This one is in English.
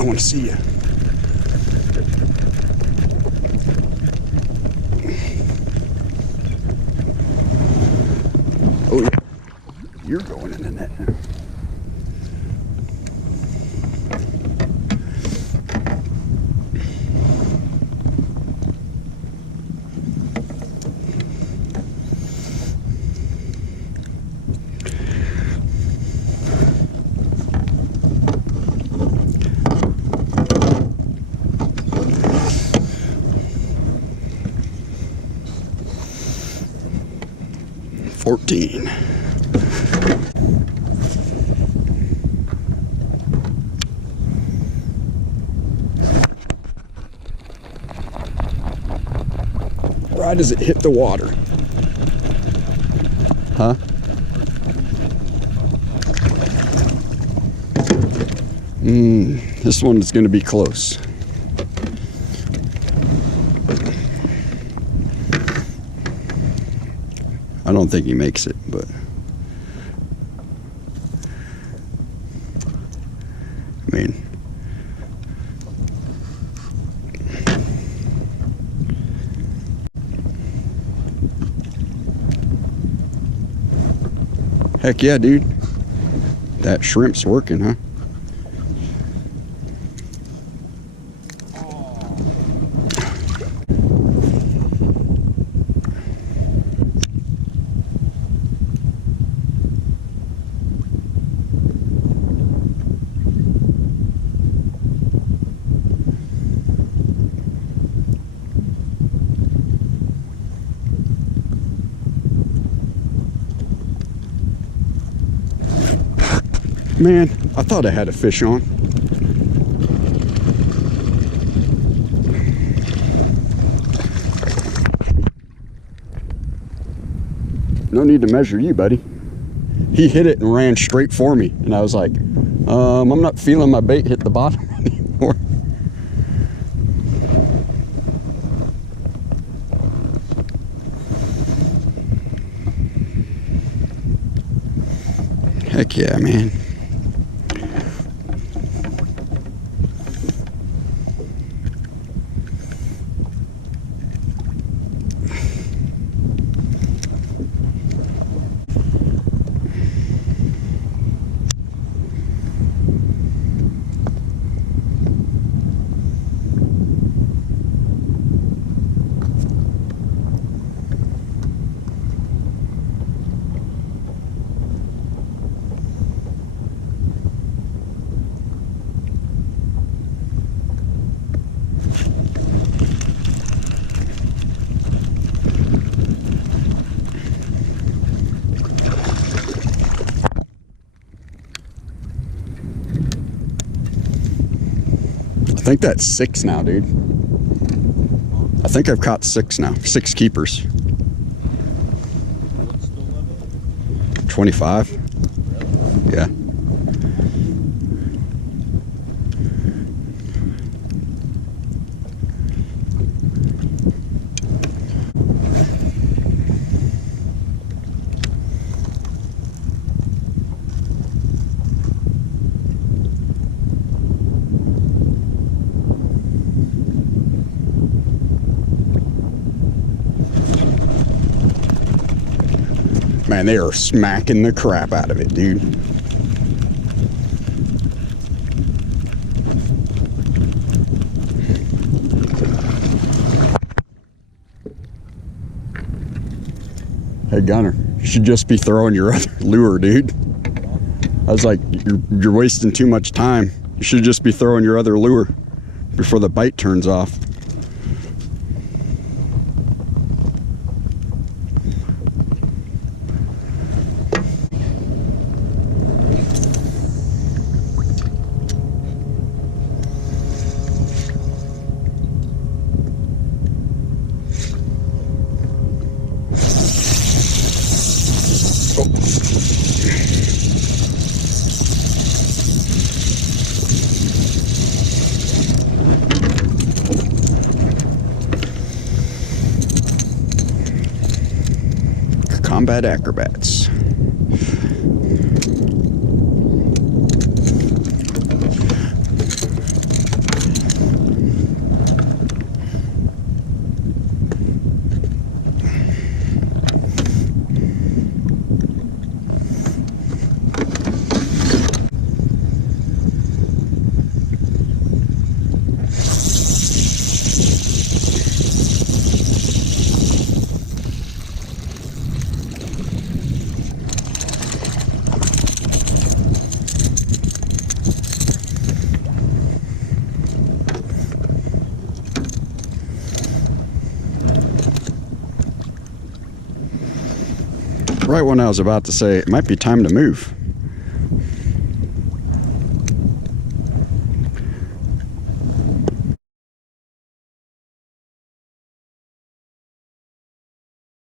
I want to see you. Oh yeah, you're going in the net now. Right as it hit the water. Huh? This one is going to be close. I don't think he makes it, but I mean, heck yeah, dude. That shrimp's working, huh? Man, I thought I had a fish on. No need to measure you, buddy. He hit it and ran straight for me. And I was like, I'm not feeling my bait hit the bottom anymore. Heck yeah, man. I think that's 6 now, dude. I think I've caught 6 now. 6 keepers. 25. Yeah. Man, they are smacking the crap out of it, dude. Hey, Gunner, you should just be throwing your other lure, dude. I was like, you're wasting too much time. You should just be throwing your other lure before the bite turns off. Combat acrobats. Right when I was about to say it might be time to move.